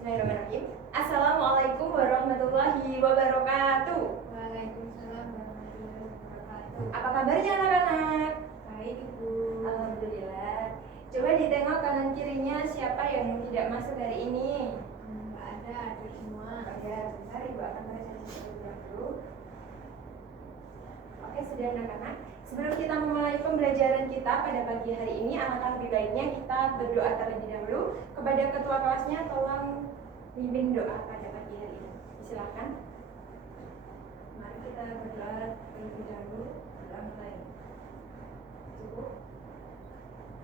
Bismillahirrahmanirrahim. Assalamualaikum warahmatullahi wabarakatuh. Waalaikumsalam warahmatullahi wabarakatuh. Apa kabarnya anak-anak? Baik, Ibu. Alhamdulillah. Coba ditengok kanan kirinya siapa yang tidak masuk hari ini. Nggak ada, hadir semua. Ya, bentar Ibu akan baca dulu. Oke, sudah anak-anak. Sebelum kita memulai pembelajaran kita pada pagi hari ini, alangkah lebih baiknya kita berdoa terlebih dahulu kepada ketua kelasnya. Tolong pimpin doa pada pagi hari ini. Silakan. Mari kita berdoa terlebih dahulu. Doa mulai. Cukup.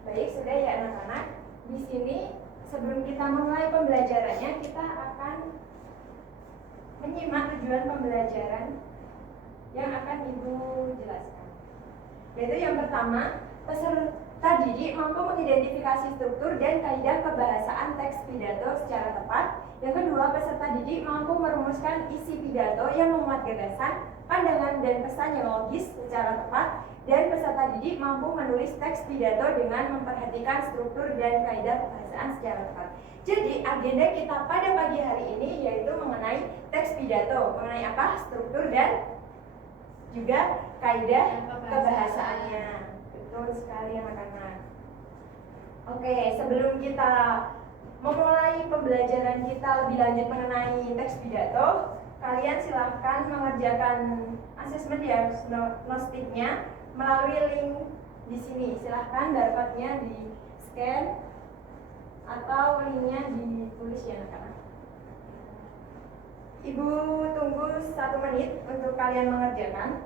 Baik, sudah ya anak-anak. Di sini sebelum kita memulai pembelajarannya, kita akan menyimak tujuan pembelajaran yang akan Ibu jelaskan. Yaitu yang pertama, peserta didik mampu mengidentifikasi struktur dan kaidah kebahasaan teks pidato secara tepat. Yang kedua, peserta didik mampu merumuskan isi pidato yang memuat gagasan, pandangan, dan pesan yang logis secara tepat. Dan peserta didik mampu menulis teks pidato dengan memperhatikan struktur dan kaidah kebahasaan secara tepat. Jadi agenda kita pada pagi hari ini yaitu mengenai teks pidato, mengenai apa? Struktur dan juga kaidah kebahasaannya. Betul sekali anak-anak. Oke, sebelum kita memulai pembelajaran kita lebih lanjut mengenai teks pidato, kalian silahkan mengerjakan asesmen diagnostiknya melalui link di sini. Silahkan barcode-nya di scan atau linknya ditulis ya anak-anak. Ibu tunggu 1 menit untuk kalian mengerjakan.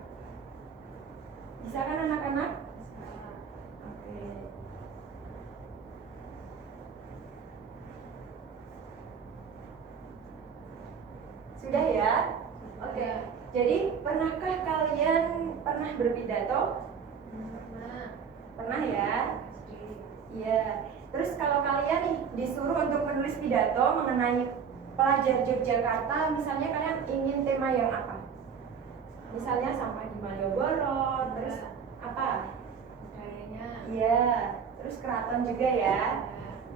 Bisa kan anak-anak? Oke. Sudah ya? Oke. Jadi pernahkah kalian pernah berpidato? Pernah ya? Iya. Terus kalau kalian nih disuruh untuk menulis pidato mengenai pelajar Yogyakarta, misalnya kalian ingin tema yang apa? Misalnya sampah di Malioboro, terus apa? Budayanya. Iya, terus keraton juga ya?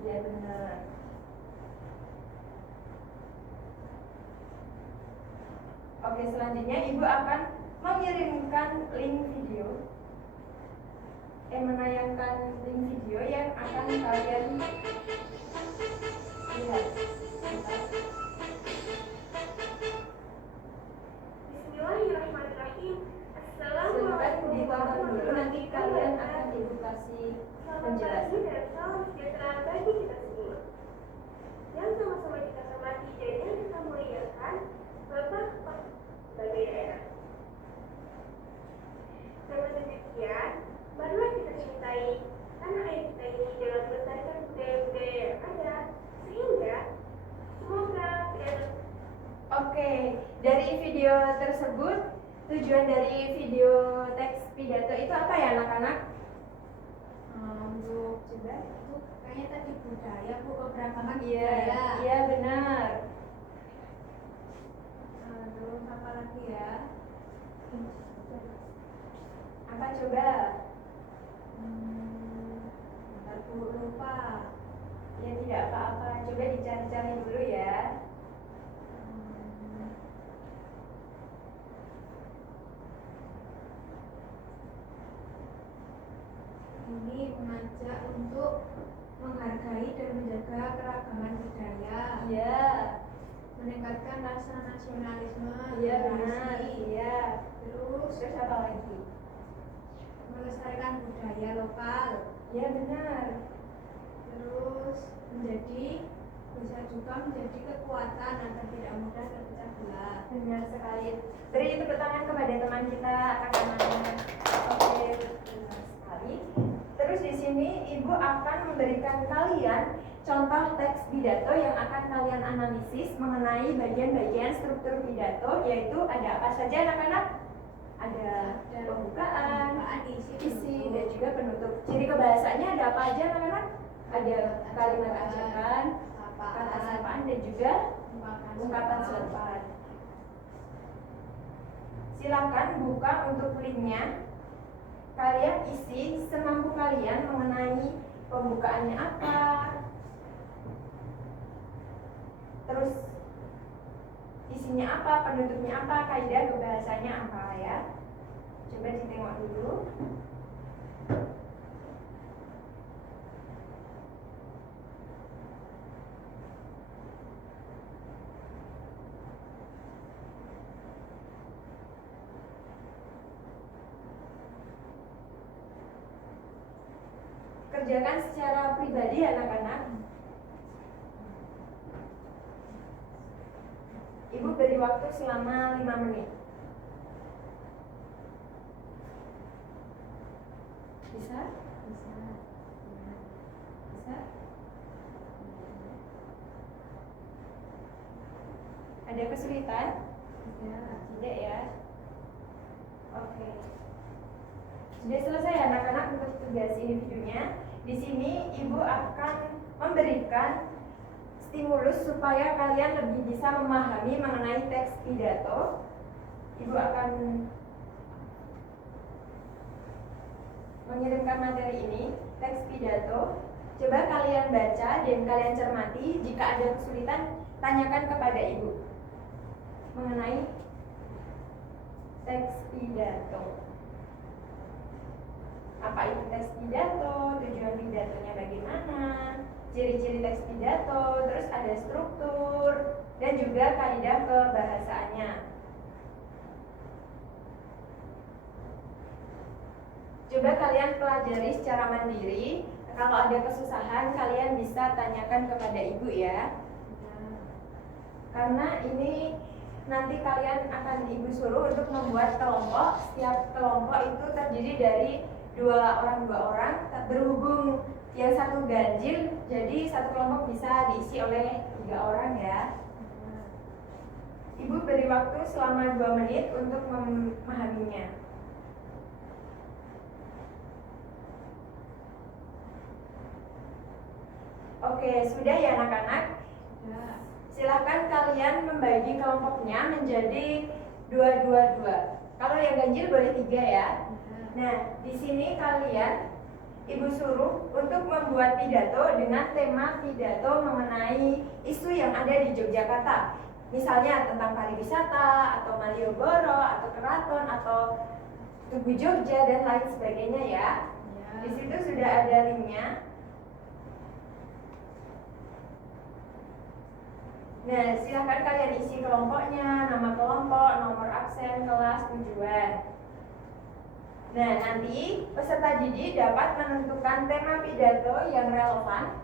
Iya benar. Oke, selanjutnya Ibu akan mengirimkan link video, menayangkan link video yang akan kalian lihat. Bismillahirrahmanirrahim. Silakan ditonton dulu, nanti kalian akan Ibu kasih penjelasan. Dan salam sejahtera bagi kita semua. Yang sama-sama kita hormati dan yang kita muliakan, Bapak sebagai daerah. Dengan demikian, marilah kita cintai tanah air kita ini dengan melestarikan budaya-budaya yang ada, sehingga semoga tidak. Oke, dari video tersebut, tujuan dari video teks pidato itu apa ya anak-anak? Untuk coba itu kayaknya tadi budaya, Bu, keberagaman Iya, budaya. iya benar. Terus apa lagi ya? Apa coba? Bentar, Bu, lupa. Ya tidak apa-apa, coba dicari-cari dulu ya. Ini mengajak untuk menghargai dan menjaga keragaman budaya. Iya, Meningkatkan rasa nasionalisme. iya benar. toleransi. Iya. Terus Terus apa lagi? melestarikan budaya lokal. Iya benar. Terus bisa juga menjadi kekuatan agar tidak mudah terpecah belah. Benar sekali. Beri tepuk tangan kepada teman kita anak-anak. Oke, benar sekali. Terus di sini Ibu akan memberikan kalian contoh teks pidato yang akan kalian analisis mengenai bagian-bagian struktur pidato, yaitu ada apa saja anak-anak? Ada pembukaan, isi, dan juga penutup. Ciri kebahasaannya ada apa aja anak-anak? Ada kalimat ajakan, kata sapaan, dan juga ungkapan selepas. Silakan buka untuk linknya. Kalian isi semampu kalian mengenai pembukaannya apa, terus isinya apa, penutupnya apa, kaidah kebahasanya apa ya. Coba ditengok dulu. Kerjakan secara pribadi anak-anak. Ibu beri waktu selama 5 menit. Bisa? Bisa. Bisa? Ada kesulitan? Tidak ya? Oke. Sudah selesai anak-anak untuk tugas individunya. Di sini ibu akan memberikan stimulus supaya kalian lebih bisa memahami mengenai teks pidato. Ibu akan mengirimkan materi ini, teks pidato. Coba kalian baca dan kalian cermati. Jika ada kesulitan, tanyakan kepada ibu mengenai teks pidato. Apa itu teks pidato, tujuan pidatonya bagaimana, ciri-ciri teks pidato, terus ada struktur, dan juga kaidah kebahasaannya. Coba kalian pelajari secara mandiri. Kalau ada kesusahan, kalian bisa tanyakan kepada ibu ya. Karena ini nanti kalian akan ibu suruh untuk membuat kelompok. Setiap kelompok itu terdiri dari dua orang berhubung yang satu ganjil, jadi satu kelompok bisa diisi oleh 3 orang ya. Ibu beri waktu selama 2 menit untuk memahaminya. Oke, sudah ya anak-anak? Silahkan kalian membagi kelompoknya menjadi 2-2-2. Kalau yang ganjil boleh 3 ya. Nah, di sini kalian ibu suruh untuk membuat pidato dengan tema pidato mengenai isu yang ada di Yogyakarta. Misalnya tentang pariwisata, atau Malioboro, atau keraton, atau Tugu Jogja dan lain sebagainya ya. Di situ sudah ada linknya. Nah, silahkan kalian isi kelompoknya, nama kelompok, nomor absen, kelas, tujuan. Nah, nanti peserta didik dapat menentukan tema pidato yang relevan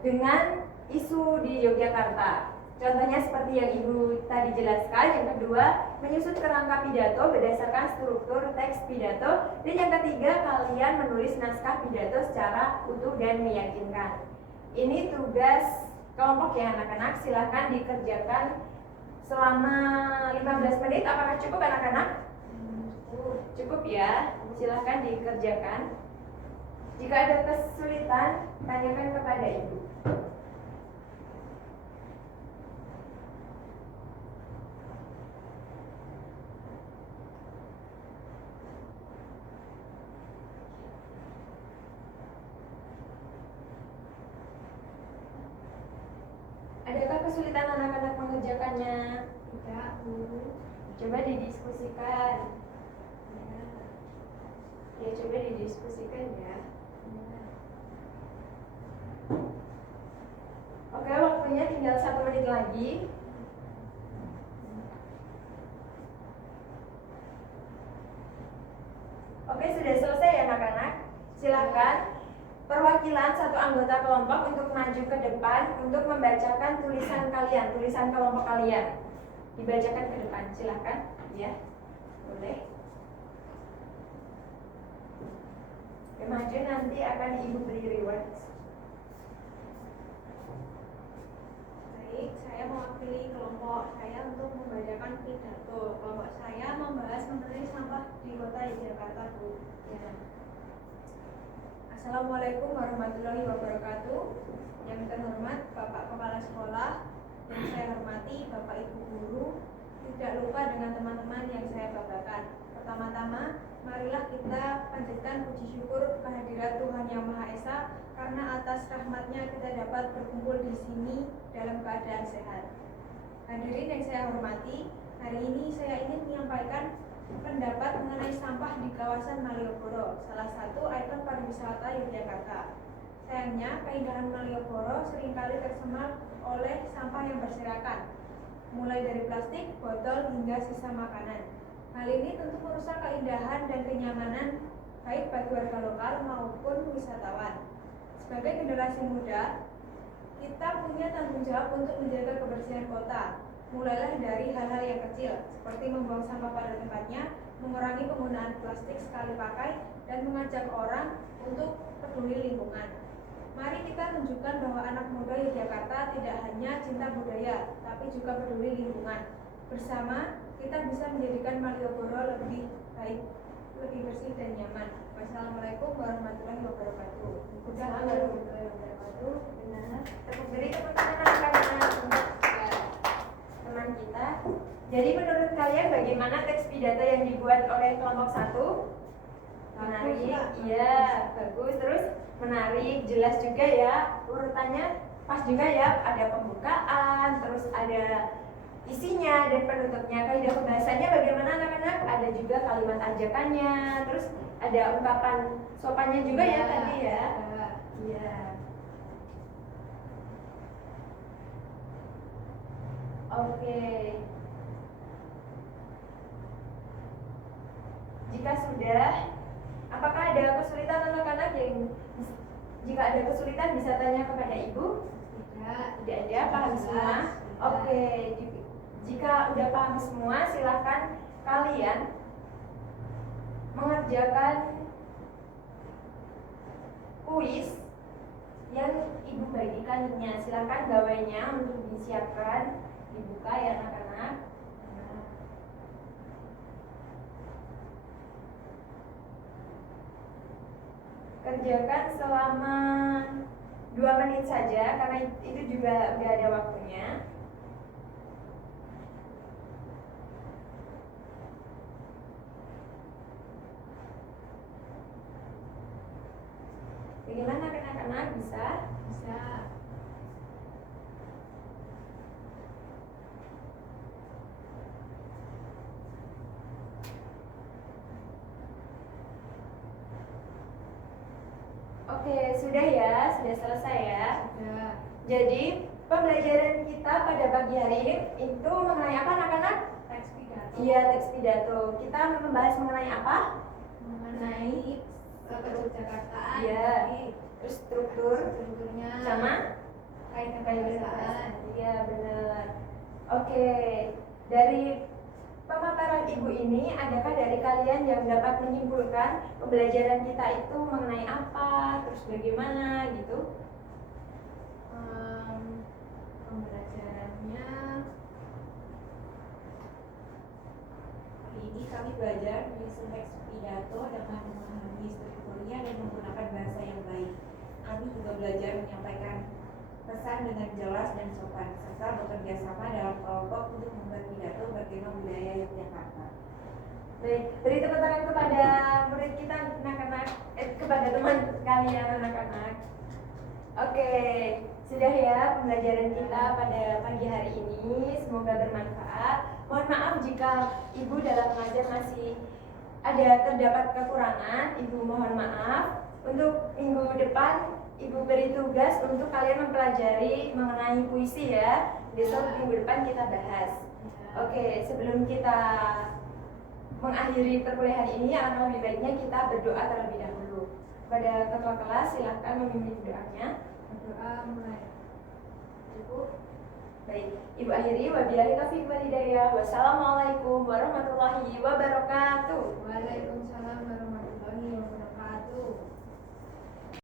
dengan isu di Yogyakarta. Contohnya seperti yang Ibu tadi jelaskan. Yang kedua, menyusun kerangka pidato berdasarkan struktur teks pidato. Dan yang ketiga, kalian menulis naskah pidato secara utuh dan meyakinkan. Ini tugas kelompok ya anak-anak. Silahkan dikerjakan selama 15 menit. Apakah cukup anak-anak? Cukup ya, silahkan dikerjakan. Jika ada kesulitan, tanyakan kepada ibu. Adakah kesulitan anak-anak mengerjakannya? Tidak, Bu. Coba didiskusikan. Ya, coba didiskusikan ya. Oke, waktunya tinggal 1 menit lagi. Oke, sudah selesai ya anak-anak. Silakan perwakilan satu anggota kelompok untuk maju ke depan untuk membacakan tulisan kalian, tulisan kelompok kalian. Dibacakan ke depan, silakan. Ya, boleh. Maju nanti akan ibu beri reward. Baik, saya mewakili kelompok saya untuk membacakan pidato. Kelompok saya membahas mengenai sampah di kota Yogyakarta, Bu. Ya. Assalamualaikum warahmatullahi wabarakatuh. Yang terhormat Bapak Kepala Sekolah, yang saya hormati Bapak Ibu Guru, tidak lupa dengan teman-teman yang saya banggakan. Pertama-tama, marilah kita panjatkan puji syukur kehadirat Tuhan Yang Maha Esa karena atas rahmat-Nya kita dapat berkumpul di sini dalam keadaan sehat. Hadirin yang saya hormati, hari ini saya ingin menyampaikan pendapat mengenai sampah di kawasan Malioboro, salah satu ikon pariwisata Yogyakarta. Sayangnya, keindahan Malioboro seringkali tercemar oleh sampah yang berserakan, mulai dari plastik, botol, hingga sisa makanan. Hal ini tentu merusak keindahan dan kenyamanan baik bagi warga lokal maupun wisatawan. Sebagai generasi muda, kita punya tanggung jawab untuk menjaga kebersihan kota. Mulailah dari hal-hal yang kecil, seperti membuang sampah pada tempatnya, mengurangi penggunaan plastik sekali pakai, dan mengajak orang untuk peduli lingkungan. Mari kita tunjukkan bahwa anak muda Yogyakarta tidak hanya cinta budaya, tapi juga peduli lingkungan. Bersama, kita bisa menjadikan Malioboro lebih baik, lebih bersih dan nyaman. Wassalamualaikum warahmatullahi wabarakatuh. Assalamualaikum warahmatullahi wabarakatuh. Benar. Tepuk beri tepuk tangan anak-anak untuk teman kita. Jadi menurut kalian bagaimana teks pidato yang dibuat oleh kelompok 1? Menarik, iya, bagus. Terus menarik, jelas juga ya, urutannya pas juga ya, ada pembukaan, terus ada isinya dan penutupnya. Kaidah pembahasannya bagaimana anak-anak? Ada juga kalimat ajakannya, terus ada ungkapan sopannya juga ya tadi ya. Iya. Oke. Jika sudah, apakah ada kesulitan anak-anak yang jika ada kesulitan bisa tanya kepada ibu? Tidak ada, paham semua? Oke. Jika udah paham semua, silahkan kalian mengerjakan kuis yang ibu bagikan linknya. Silahkan gawainya untuk disiapkan, dibuka ya anak-anak. Kerjakan selama 2 menit saja, karena itu juga udah ada waktunya. Bagaimana anak-anak? Bisa? Bisa. Oke, sudah ya, sudah selesai ya. Sudah. Jadi pembelajaran kita pada pagi hari ini itu mengenai apa anak-anak? Teks pidato. Iya, teks pidato. Kita membahas mengenai apa? Mengenai kejakartaan. Iya. Terus Strukturnya. sama Kaidah kaidah pembahasan. Iya, benar. Oke, dari pemaparan ibu ini, adakah dari kalian yang dapat menyimpulkan pembelajaran kita itu mengenai apa, terus bagaimana gitu? Pembelajarannya hari ini kami belajar menyusun teks pidato dengan memahami strukturnya dan menggunakan bahasa yang baik. Kami juga belajar menyampaikan pesan dengan jelas dan sopan, serta bekerja sama dalam kelompok untuk membuat pidato bertema budaya Yogyakarta. Baik, beri tepuk tangan kepada murid kita anak-anak, kepada teman kalian anak-anak. Oke, sudah ya pembelajaran kita pada pagi hari ini, semoga bermanfaat. Mohon maaf jika ibu dalam mengajar masih terdapat kekurangan, ibu mohon maaf. Untuk minggu depan ibu beri tugas untuk kalian mempelajari mengenai puisi ya. Besok minggu depan kita bahas. Oke, sebelum kita mengakhiri perkuliahan ini, alangkah lebih baiknya kita berdoa terlebih dahulu. Pada ketua kelas silahkan memimpin doanya. Berdoa mulai. Ibu. Baik, ibu akhiri wabillahi taufiq wal hidayah. Wassalamualaikum warahmatullahi wabarakatuh. Waalaikumsalam warahmatullahi wabarakatuh.